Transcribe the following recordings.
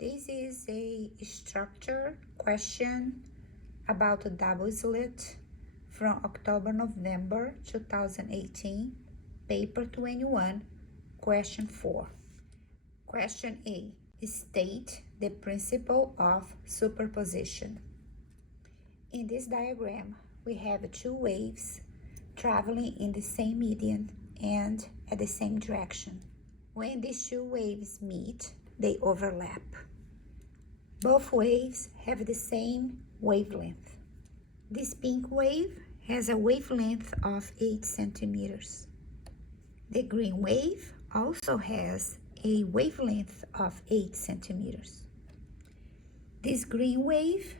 This is a structure question about a double slit from October-November 2018, paper 21, question 4. Question A, state the principle of superposition. In this diagram, we have two waves traveling in the same medium and at the same direction. When these two waves meet, they overlap. Both waves have the same wavelength. This pink wave has a wavelength of 8 centimeters. The green wave also has a wavelength of 8 centimeters. This green wave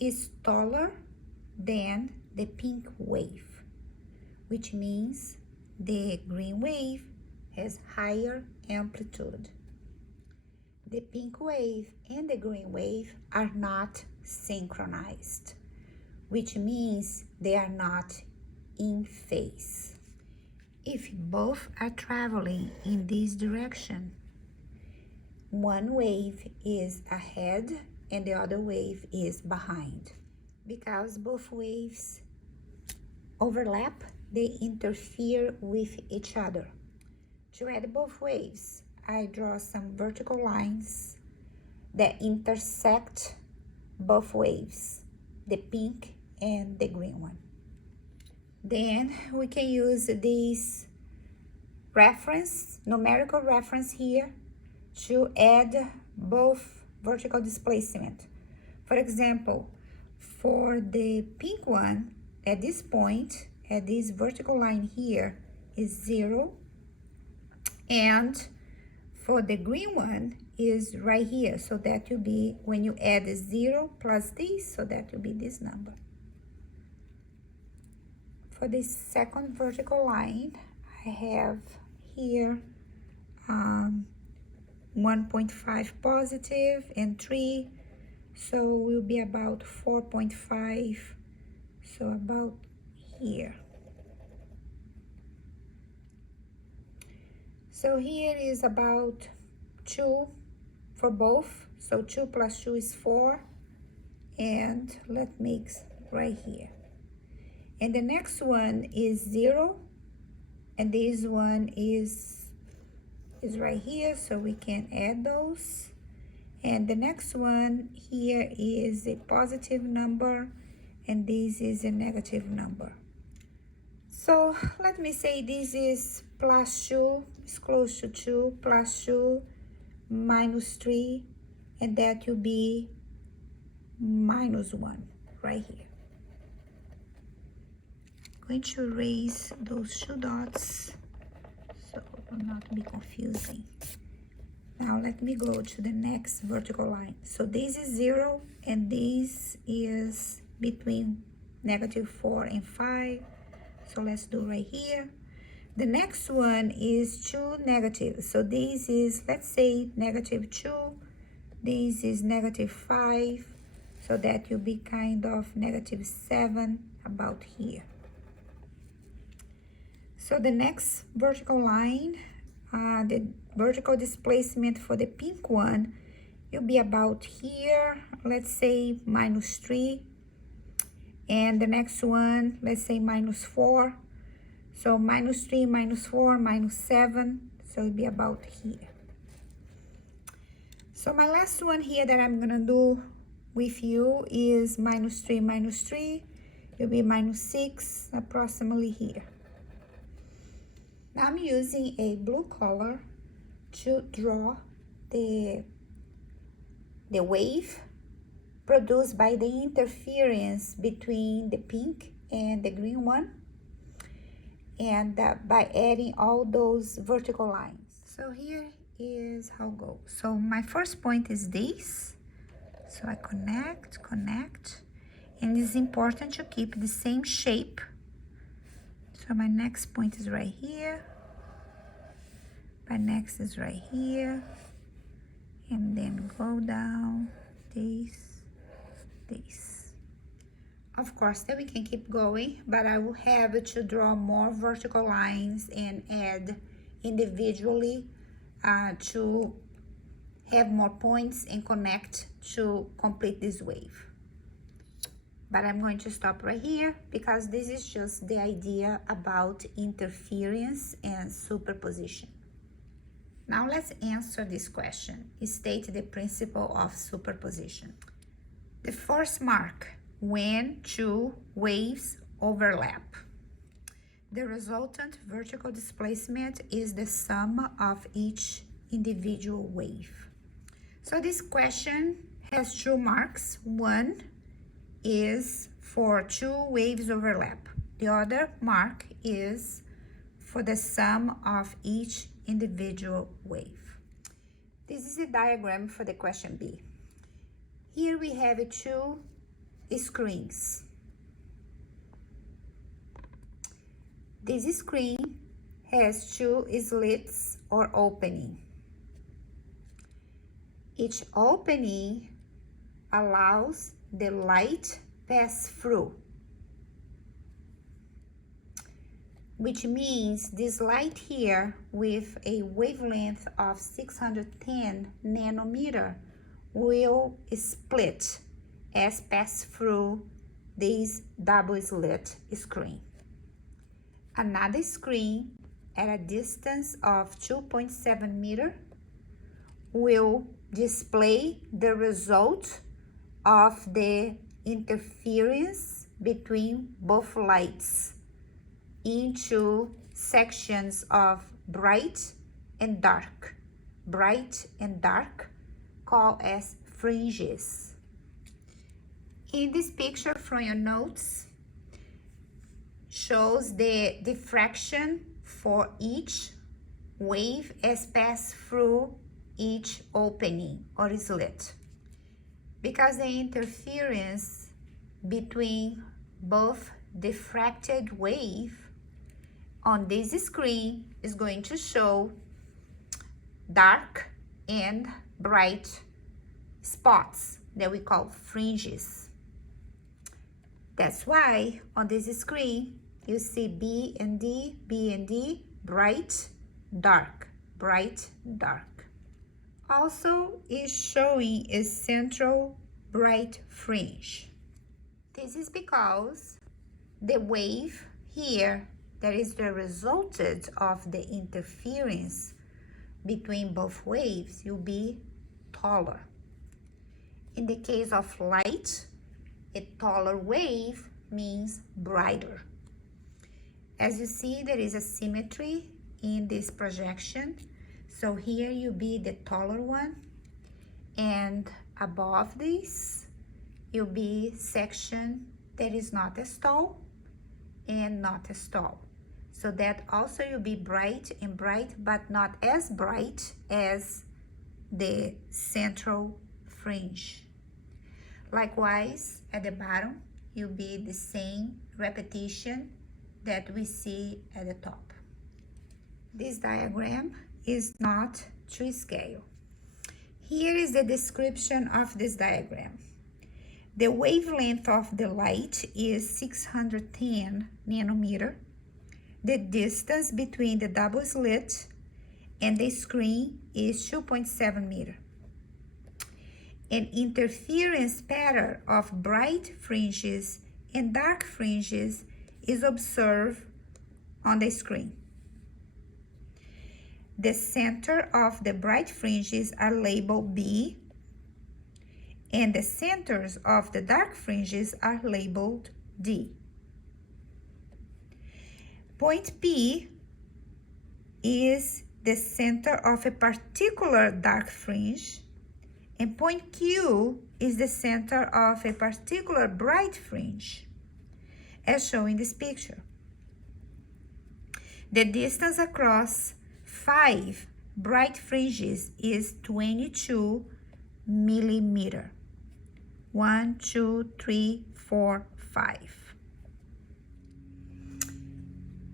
is taller than the pink wave, which means the green wave has higher amplitude. The pink wave and the green wave are not synchronized, which means they are not in phase. If both are traveling in this direction, one wave is ahead and the other wave is behind. Because both waves overlap, they interfere with each other. To add both waves, I draw some vertical lines that intersect both waves, the pink and the green one. Then we can use this reference, numerical reference here, to add both vertical displacement. For example, for the pink one, at this point, at this vertical line here is 0, and for the green one is right here, so that will be, when you add 0 plus this, so that will be this number. For this second vertical line, I have here 1.5 positive and 3, so will be about 4.5, so about here. So here is about 2 for both, so 2 plus 2 is 4, and let's mix right here. And the next one is 0, and this one is right here, so we can add those. And the next one here is a positive number, and this is a negative number. So let me say this is plus 2, is close to 2, plus 2, minus 3, and that will be minus 1 right here. I'm going to erase those 2 dots so it will not be confusing. Now let me go to the next vertical line. So this is 0, and this is between -4 and 5. So let's do right here. The next one is 2 negative. So this is, let's say, -2. This is -5. So that will be kind of -7 about here. So the next vertical line, the vertical displacement for the pink one will be about here, let's say -3. And the next one, let's say -4. So -3, -4, -7. So it'll be about here. So my last one here that I'm gonna do with you is -3, -3. It'll be -6, approximately here. Now I'm using a blue color to draw the wave produced by the interference between the pink and the green one, and by adding all those vertical lines. So here is how it goes. So my first point is this. So I connect, and it's important to keep the same shape. So my next point is right here. My next is right here. And then go down, this. Of course, then we can keep going, but I will have to draw more vertical lines and add individually to have more points and connect to complete this wave. But I'm going to stop right here because this is just the idea about interference and superposition. Now let's answer this question. State the principle of superposition. The first mark, when two waves overlap. The resultant vertical displacement is the sum of each individual wave. So this question has two marks. One is for two waves overlap. The other mark is for the sum of each individual wave. This is a diagram for the question B. Here we have two screens. This screen has two slits or opening. Each opening allows the light pass through, which means this light here with a wavelength of 610 nanometer will split as pass through this double slit screen. Another screen at a distance of 2.7 meters will display the result of the interference between both lights into sections of bright and dark called as fringes. In this picture from your notes shows the diffraction for each wave as pass through each opening or slit. Because the interference between both diffracted wave on this screen is going to show dark and bright spots that we call fringes. That's why on this screen you see B and D, bright, dark, bright, dark. Also is showing a central bright fringe. This is because the wave here, that is the resultant of the interference between both waves, will be taller. In the case of light, a taller wave means brighter. As you see, there is a symmetry in this projection. So here you be the taller one, and above this you'll be section that is not as tall and not as tall. So that also will be bright and bright, but not as bright as the central fringe. Likewise, at the bottom, you'll be the same repetition that we see at the top. This diagram is not to scale. Here is the description of this diagram. The wavelength of the light is 610 nanometer. The distance between the double slit and the screen is 2.7 meters. An interference pattern of bright fringes and dark fringes is observed on the screen. The center of the bright fringes are labeled B, and the centers of the dark fringes are labeled D. Point P is the center of a particular dark fringe, and point Q is the center of a particular bright fringe, as shown in this picture. The distance across 5 bright fringes is 22 millimeters. 1, 2, 3, 4, 5.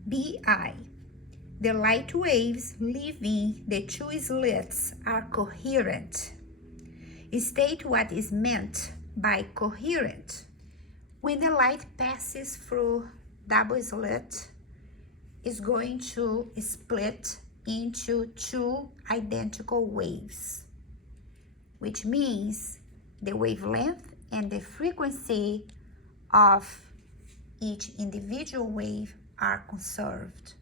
BI. The light waves leaving the two slits are coherent. State what is meant by coherent. When the light passes through double slit, it's going to split into two identical waves. which means the wavelength and the frequency of each individual wave are conserved.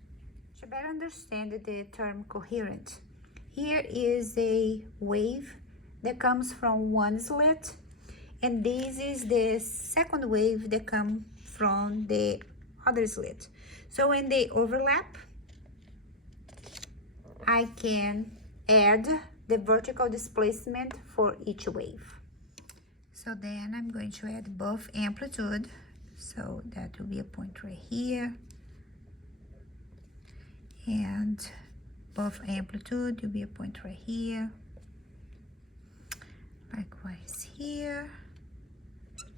To better understand the term coherent, here is a wave that comes from one slit, and this is the second wave that comes from the other slit. So when they overlap, I can add the vertical displacement for each wave. So then I'm going to add both amplitude. So that will be a point right here. And both amplitude will be a point right here. Likewise here,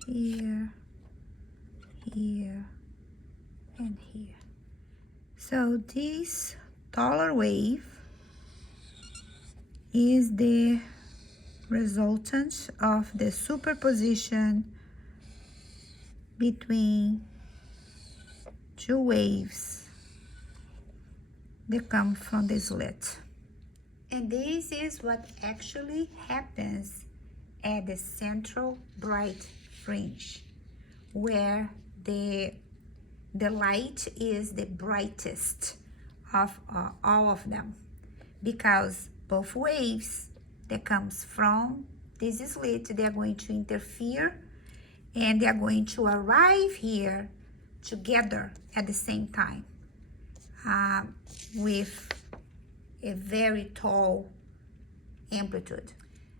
here, here, and here. So this taller wave is the resultant of the superposition between two waves that come from the slit. And this is what actually happens at the central bright fringe, where the light is the brightest of all of them, because both waves that comes from this slit, they are going to interfere and they are going to arrive here together at the same time with a very tall amplitude.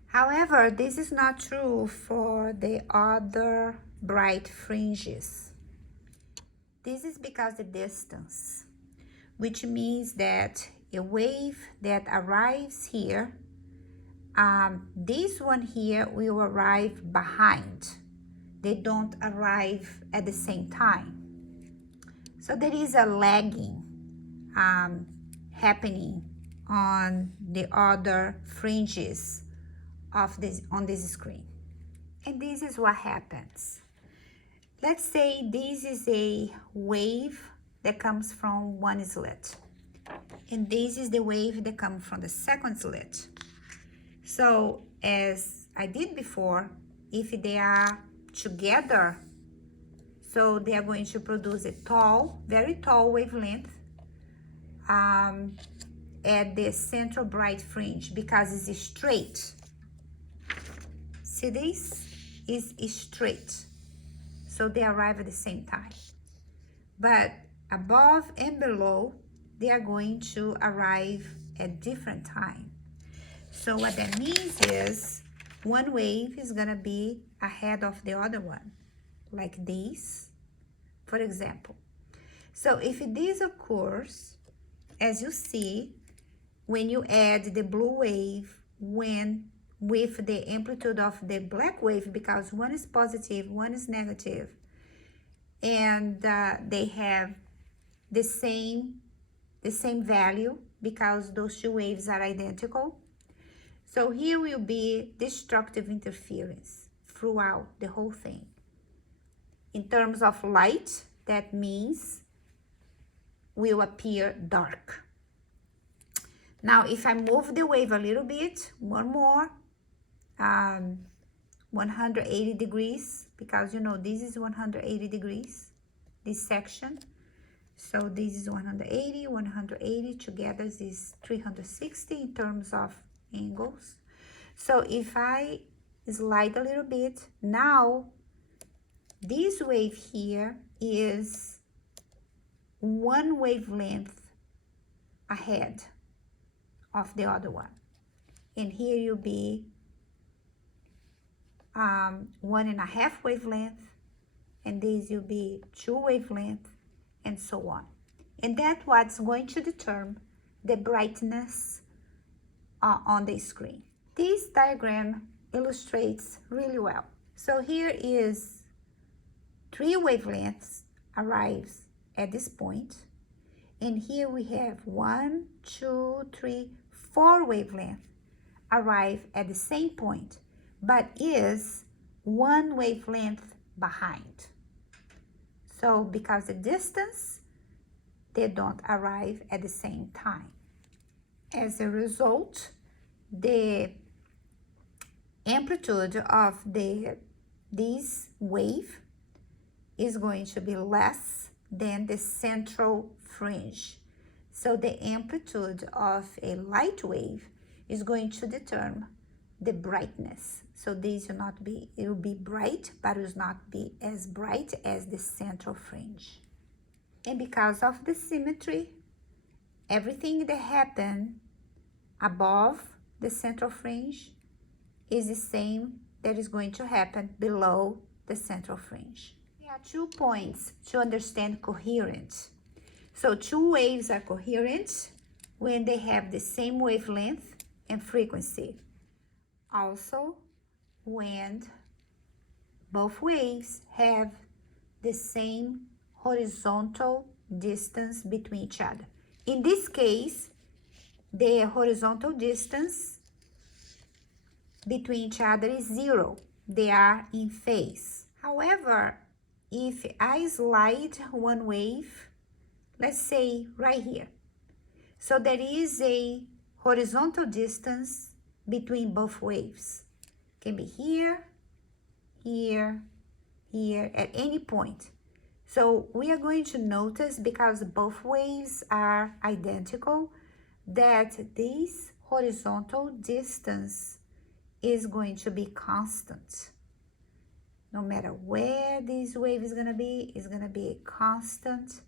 However, this is not true for the other bright fringes. This is because the distance, which means that a wave that arrives here, this one here will arrive behind. They don't arrive at the same time. So there is a lagging happening on the other fringes of this on this screen. And this is what happens. Let's say this is a wave that comes from one slit, and this is the wave that comes from the second slit. So as I did before, if they are together, so they are going to produce a tall, very tall wavelength at the central bright fringe, because it's straight. See, this is straight, so they arrive at the same time. But above and below, they are going to arrive at different time. So what that means is one wave is gonna be ahead of the other one, like this, for example. So if this occurs, as you see, when you add the blue wave with the amplitude of the black wave, because one is positive, one is negative, and they have the same value because those two waves are identical. So here will be destructive interference throughout the whole thing. In terms of light, that means will appear dark. Now, if I move the wave a little bit, one more, 180 degrees, because you know this is 180 degrees, this section. So this is 180, 180 together is 360 in terms of angles. So if I slide a little bit, now this wave here is one wavelength ahead of the other one, and here you'll be 1.5 wavelength, and this will be 2 wavelength, and so on. And that's what's going to determine the brightness on the screen. This diagram illustrates really well. So here is 3 wavelengths arrives at this point, and here we have 1, 2, 3, 4 wavelengths arrive at the same point, but is 1 wavelength behind. So because the distance, they don't arrive at the same time. As a result, the amplitude of this wave is going to be less than the central fringe. So the amplitude of a light wave is going to determine the brightness. So this will not be, it will be bright, but it will not be as bright as the central fringe. And because of the symmetry, everything that happened above the central fringe is the same that is going to happen below the central fringe. There are 2 points to understand coherent. So 2 waves are coherent when they have the same wavelength and frequency. Also, when both waves have the same horizontal distance between each other. In this case, the horizontal distance between each other is 0. They are in phase. However, if I slide one wave, let's say right here, so there is a horizontal distance between both waves. It can be here, here, here, at any point. So we are going to notice, because both waves are identical, that this horizontal distance is going to be constant. No matter where this wave is going to be, it's going to be a constant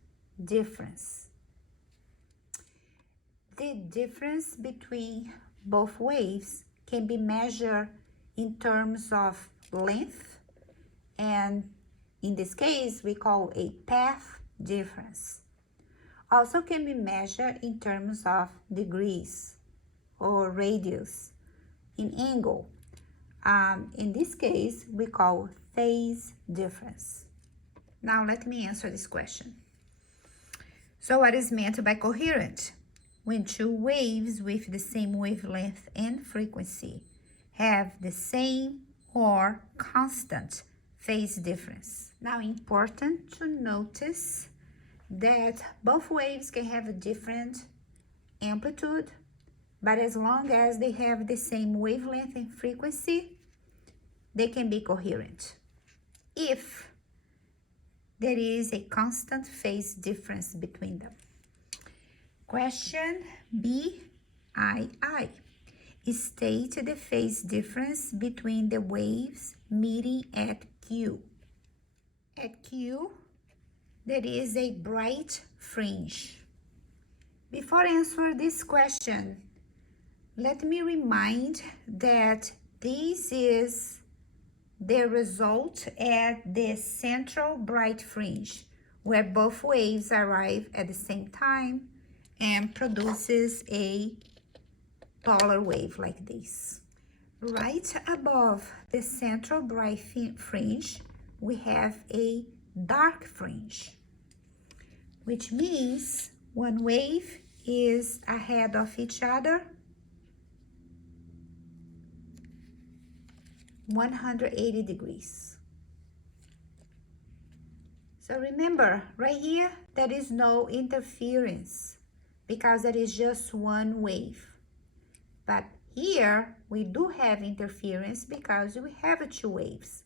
difference. The difference between both waves can be measured in terms of length, and in this case we call a path difference. Also can be measured in terms of degrees or radius, in angle. In this case we call phase difference. Now let me answer this question. So what is meant by coherent? When 2 waves with the same wavelength and frequency have the same or constant phase difference. Now, important to notice that both waves can have a different amplitude, but as long as they have the same wavelength and frequency, they can be coherent. If there is a constant phase difference between them. Question BII. State the phase difference between the waves meeting at Q. At Q, there is a bright fringe. Before I answer this question, let me remind that this is the result at the central bright fringe, where both waves arrive at the same time and produces a polar wave like this. Right above the central bright fringe, we have a dark fringe, which means one wave is ahead of each other 180 degrees. So remember, right here, there is no interference because there is just one wave. But here, we do have interference because we have 2 waves,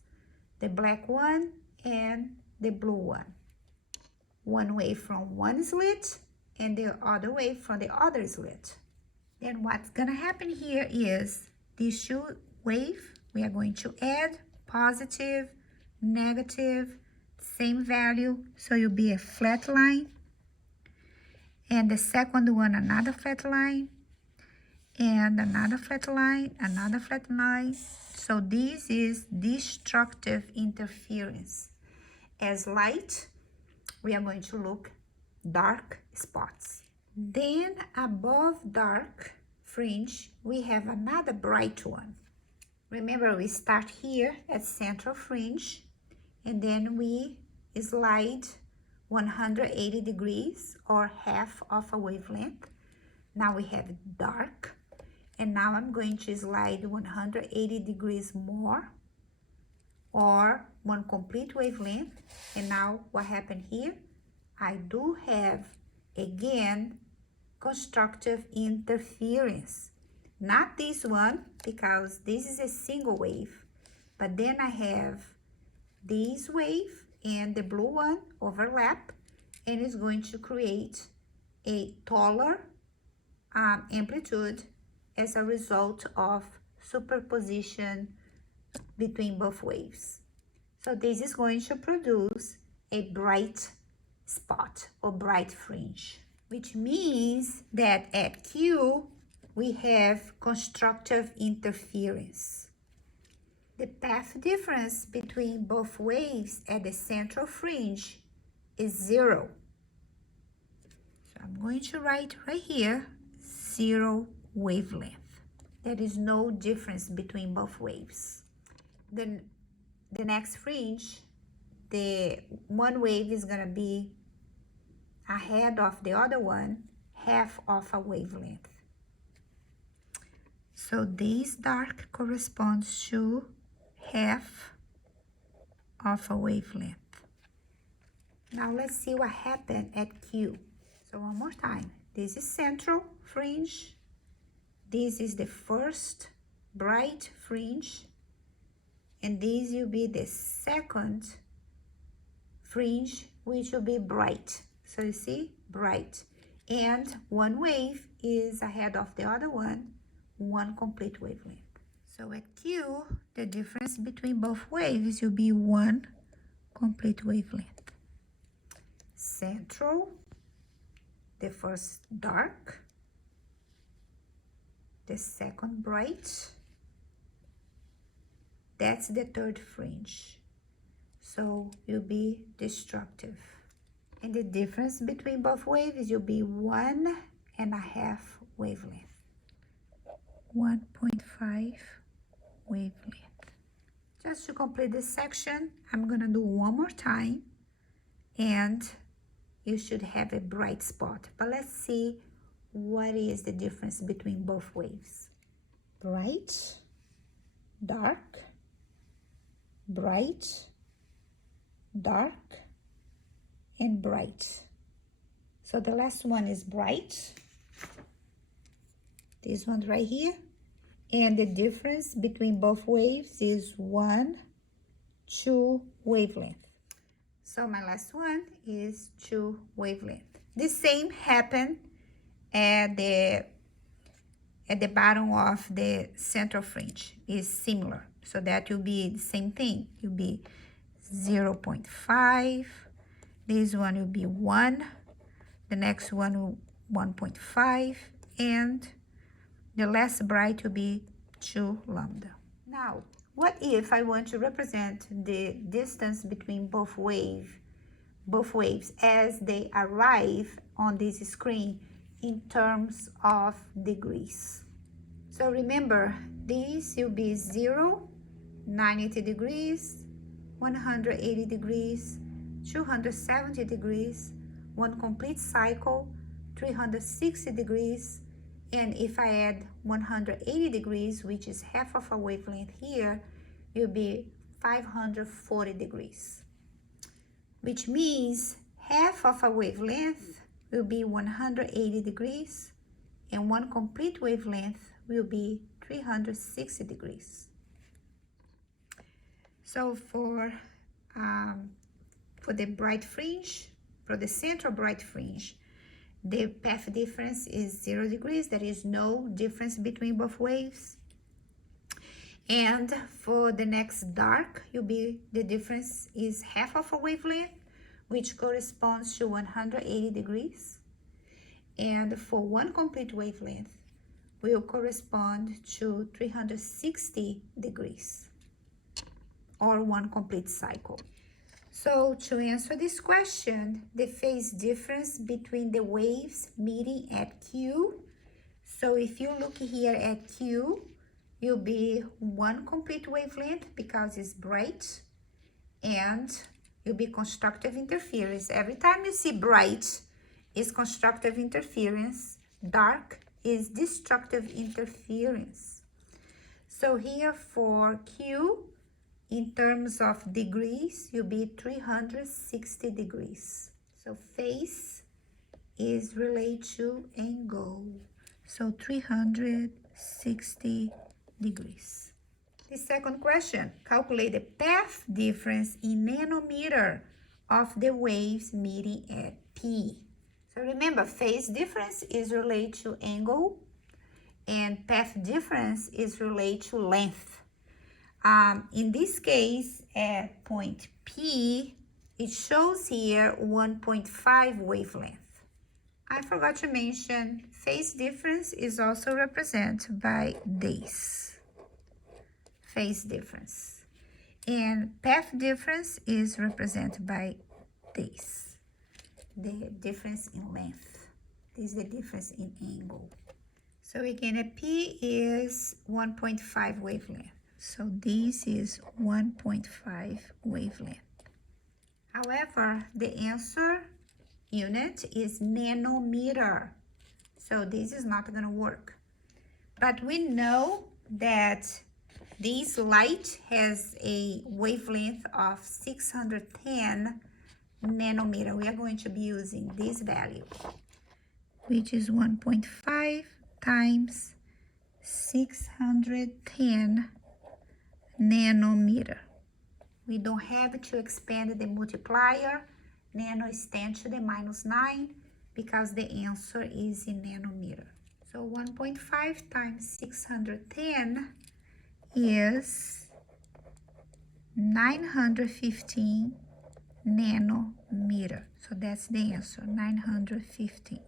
the black one and the blue one. One wave from one slit and the other wave from the other slit. Then what's gonna happen here is these 2 waves, we are going to add positive, negative, same value, so you'll be a flat line. And the second one, another flat line. And another flat line, another flat line. So this is destructive interference. As light, we are going to look dark spots. Then above dark fringe, we have another bright one. Remember, we start here at central fringe, and then we slide 180 degrees or half of a wavelength. Now we have dark, and now I'm going to slide 180 degrees more, or one complete wavelength. And now what happened here? I do have, again, constructive interference, Not this one, because this is a single wave. But then I have this wave and the blue one overlap, and it's going to create a taller amplitude as a result of superposition between both waves. So this is going to produce a bright spot or bright fringe, which means that at Q we have constructive interference. The path difference between both waves at the central fringe is 0. So I'm going to write right here, 0 wavelength. There is no difference between both waves. Then the next fringe, the one wave is going to be ahead of the other one, half of a wavelength. So this dark corresponds to half of a wavelength. Now let's see what happened at Q. So one more time. This is central fringe. This is the first bright fringe. And this will be the second fringe, which will be bright. So you see, bright. And one wave is ahead of the other one complete wavelength. So at Q, the difference between both waves will be 1 complete wavelength. Central, the first dark, the second bright, that's the third fringe. So will be destructive. And the difference between both waves will be 1.5 wavelength. 1.5 wavelength. Just to complete this section, I'm gonna do one more time and you should have a bright spot. But let's see what is the difference between both waves. Bright, dark, bright, dark, and bright. So the last one is bright. This one right here. And the difference between both waves is 1, 2 wavelength. So my last one is 2 wavelength. The same happened at the bottom of the central fringe. Is similar. So that will be the same thing. It will be 0.5. This one will be 1. The next one will 1.5. And the last bright will be 2 lambda. Now, what if I want to represent the distance between both waves as they arrive on this screen in terms of degrees? So remember, this will be 0, 90 degrees, 180 degrees, 270 degrees, one complete cycle, 360 degrees, and if I add 180 degrees, which is half of a wavelength here, it will be 540 degrees. Which means half of a wavelength will be 180 degrees, and one complete wavelength will be 360 degrees. So for the bright fringe, for the central bright fringe, the path difference is 0 degrees. There is no difference between both waves. And for the next dark, the difference is half of a wavelength, which corresponds to 180 degrees. And for one complete wavelength, will correspond to 360 degrees, or one complete cycle. So to answer this question, the phase difference between the waves meeting at Q. So if you look here at Q, you'll be one complete wavelength because it's bright, and you'll be constructive interference. Every time you see bright is constructive interference, dark is destructive interference. So here for Q, in terms of degrees, you'll be 360 degrees. So phase is related to angle. So 360 60 degrees. The second question, calculate the path difference in nanometer of the waves meeting at P. So remember, phase difference is related to angle and path difference is related to length. In this case, at point P, it shows here 1.5 wavelength. I forgot to mention, phase difference is also represented by this. Phase difference. And path difference is represented by this. The difference in length. This is the difference in angle. So again, a P is 1.5 wavelength. So this is 1.5 wavelength. However, the answer unit is nanometer. So this is not going to work. But we know that this light has a wavelength of 610 nanometer. We are going to be using this value, which is 1.5 times 610 nanometer. We don't have to expand the multiplier. Nano is 10 to the minus 9 because the answer is in nanometer. So 1.5 times 610 is 915 nanometer. So that's the answer, 915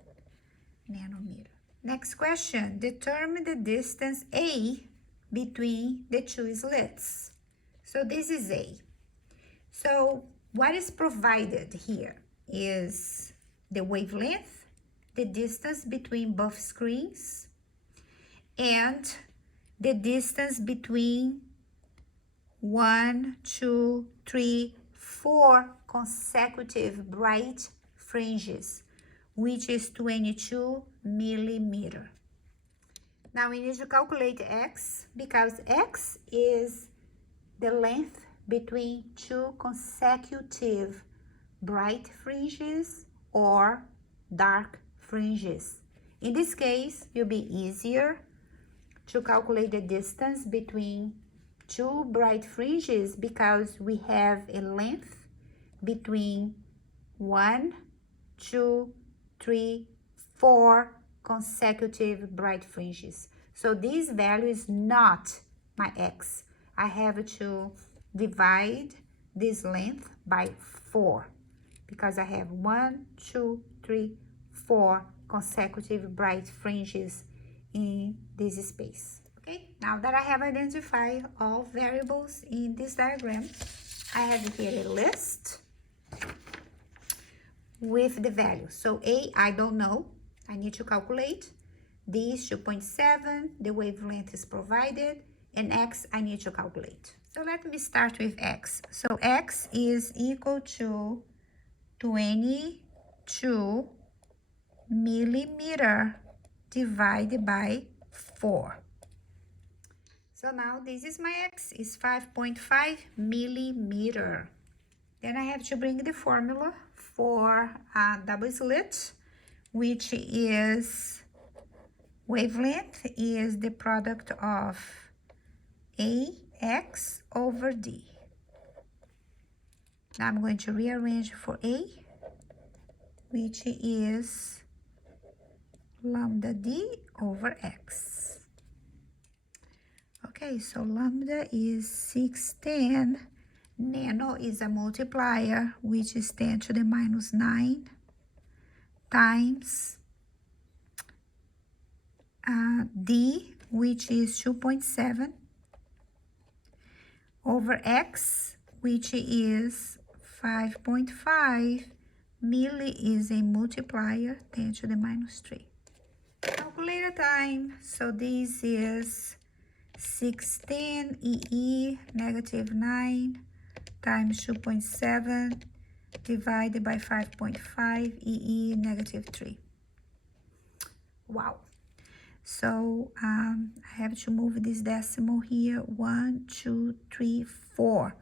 nanometer. Next question, determine the distance A between the two slits. So this is A. So what is provided here is the wavelength, the distance between both screens, and the distance between 1, 2, 3, 4 consecutive bright fringes, which is 22 millimeter. Now we need to calculate X because X is the length between two consecutive bright fringes or dark fringes. In this case, it will be easier to calculate the distance between two bright fringes because we have a length between 1, 2, 3, 4 consecutive bright fringes. So this value is not my X. I have to divide this length by 4 because I have 1, 2, 3, 4 consecutive bright fringes in this space. Okay, now that I have identified all variables in this diagram, I have here a list with the values. So A, I don't know, I need to calculate. D is 2.7, the wavelength is provided, and X I need to calculate. So let me start with X. So X is equal to 22 millimeter divided by 4. So now this is my X, is 5.5 millimeter. Then I have to bring the formula for a double slit, which is wavelength is the product of AX over D. Now I'm going to rearrange for A, which is lambda D over X. Okay, so lambda is 610. Nano is a multiplier, which is 10 to the minus 9 times D, which is 2.7, over X, which is 5.5. Milli is a multiplier, 10 to the minus 3. Calculator time. So this is 610 EE negative 9 times 2.7 divided by 5.5 EE negative 3. Wow. So I have to move this decimal here. 1, 2, 3, 4.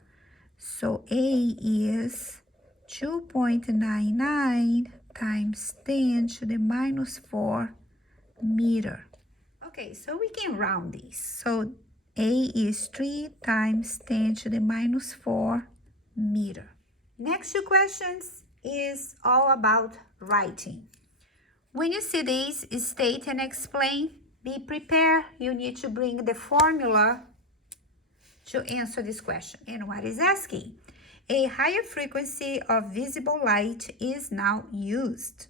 So A is 2.99 times 10 to the minus 4 meter. Okay, so we can round these. So A is 3 times 10 to the minus 4 meter. Next two questions is all about writing. When you see these, state and explain, be prepared. You need to bring the formula to answer this question. And what is asking? A higher frequency of visible light is now used.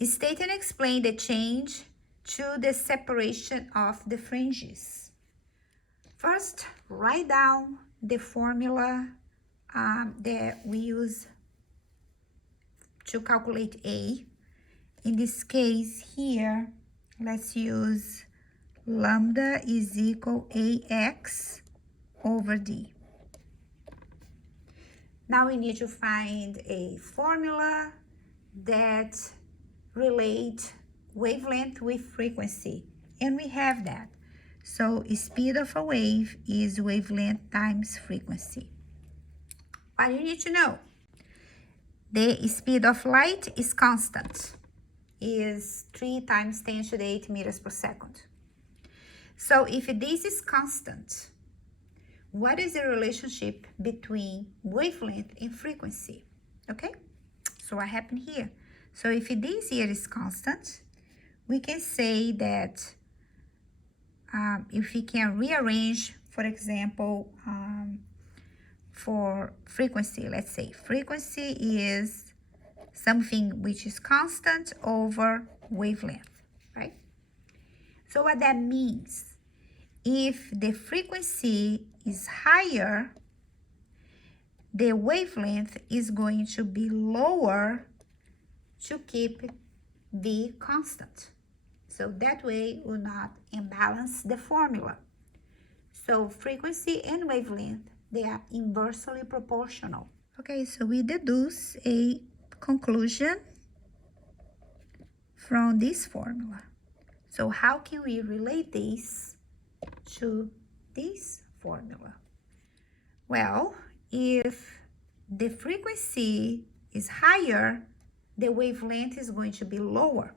State and explain the change to the separation of the fringes. First, write down the formula that we use to calculate A. In this case here, let's use lambda is equal AX over D. Now we need to find a formula that relate wavelength with frequency, and we have that. So speed of a wave is wavelength times frequency. What you need to know? The speed of light is constant, is 3 times 10 to the 8 meters per second. So if this is constant, what is the relationship between wavelength and frequency? Okay, so what happened here? So if this here is constant, we can say that if we can rearrange, for example, for frequency, let's say frequency is something which is constant over wavelength, right? So what that means, if the frequency is higher, the wavelength is going to be lower to keep V constant. So that way will not imbalance the formula. So frequency and wavelength, they are inversely proportional. Okay, so we deduce a conclusion from this formula. So how can we relate this to this formula? Well, if the frequency is higher, the wavelength is going to be lower.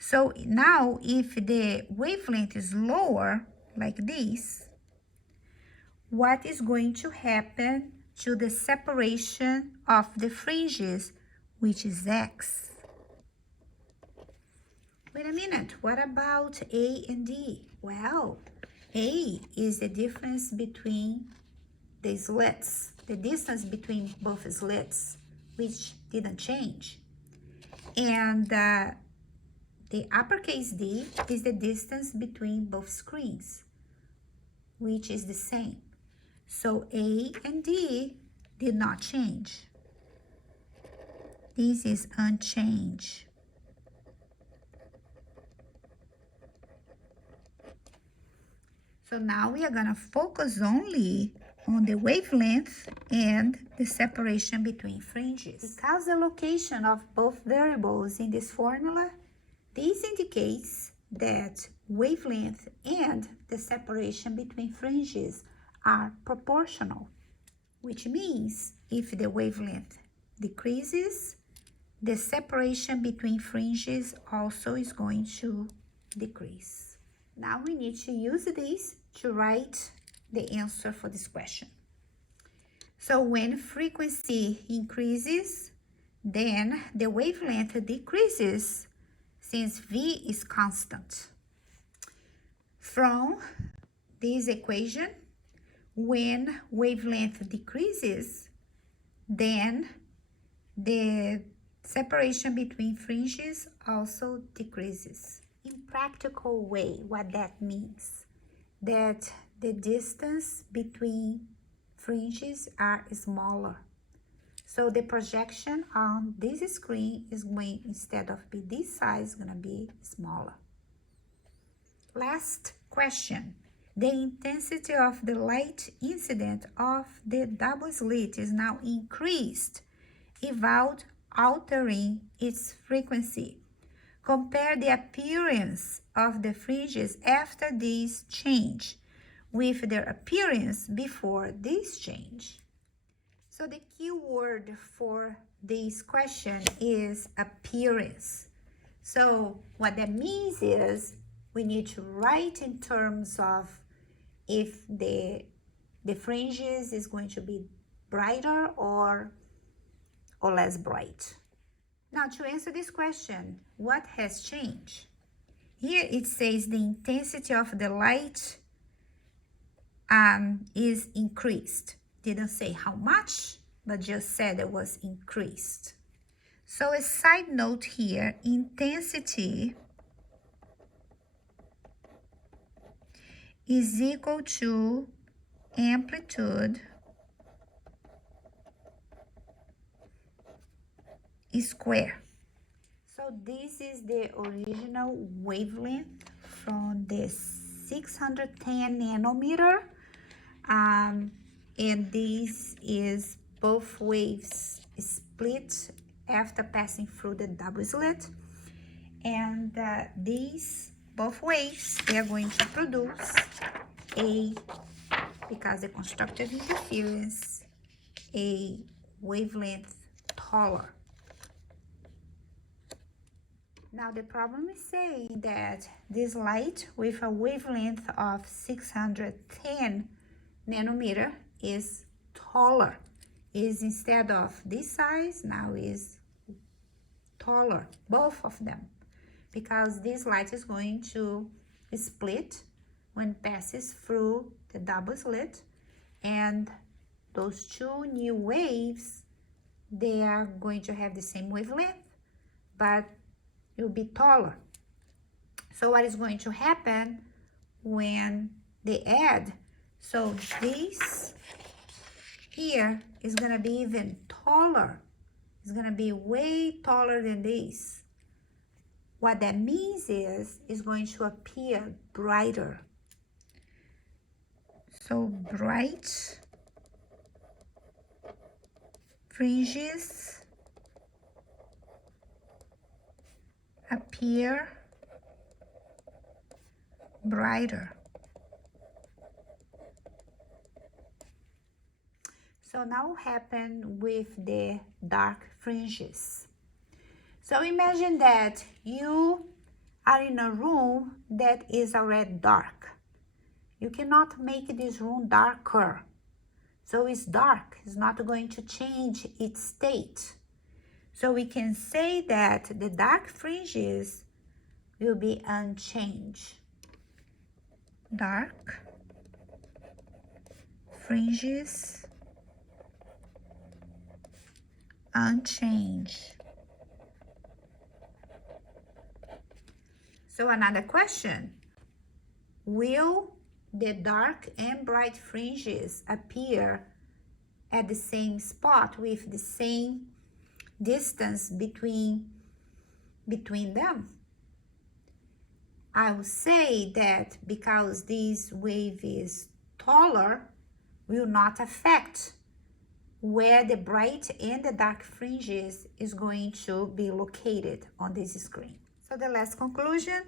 So now if the wavelength is lower, like this, what is going to happen to the separation of the fringes, which is X? Wait a minute, what about A and D? Well, A is the difference between the slits, the distance between both slits, which didn't change. And the uppercase D is the distance between both screens, which is the same. So A and D did not change. This is unchanged. So now we are gonna focus only on the wavelength and the separation between fringes. Because the location of both variables in this formula, this indicates that wavelength and the separation between fringes are proportional, which means if the wavelength decreases, the separation between fringes also is going to decrease. Now we need to use this to write the answer for this question. So when frequency increases, then the wavelength decreases since V is constant. From this equation, when wavelength decreases, then the separation between fringes also decreases. In practical way, what that means, that the distance between fringes are smaller. So the projection on this screen is going, instead of be this size, gonna be smaller. Last question. The intensity of the light incident of the double slit is now increased without altering its frequency. Compare the appearance of the fringes after this change with their appearance before this change. So the key word for this question is appearance. So what that means is we need to write in terms of if the fringes is going to be brighter or less bright. Now to answer this question, what has changed? Here it says the intensity of the light is increased. Didn't say how much, but just said it was increased. So a side note here, intensity is equal to amplitude square. So this is the original wavelength from the 610 nanometer. And this is both waves split after passing through the double slit. And these both waves, they are going to produce because the constructive interference, a wavelength taller. Now the problem is saying that this light with a wavelength of 610 nanometer is taller. Is instead of this size, now is taller, both of them, because this light is going to split when passes through the double slit, and those two new waves, they are going to have the same wavelength, but it will be taller. So what is going to happen when they add? So this here is going to be even taller. It's going to be way taller than this. What that means is it's going to appear brighter. So bright fringes appear brighter. So now what happened with the dark fringes? So imagine that you are in a room that is already dark. You cannot make this room darker. So it's dark, it's not going to change its state. So we can say that the dark fringes will be unchanged. Dark fringes unchanged. So another question, will the dark and bright fringes appear at the same spot with the same distance between them? I will say that because this wave is taller, will not affect where the bright and the dark fringes is going to be located on this screen. So the last conclusion,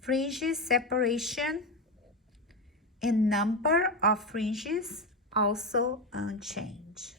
fringes separation and number of fringes also unchanged.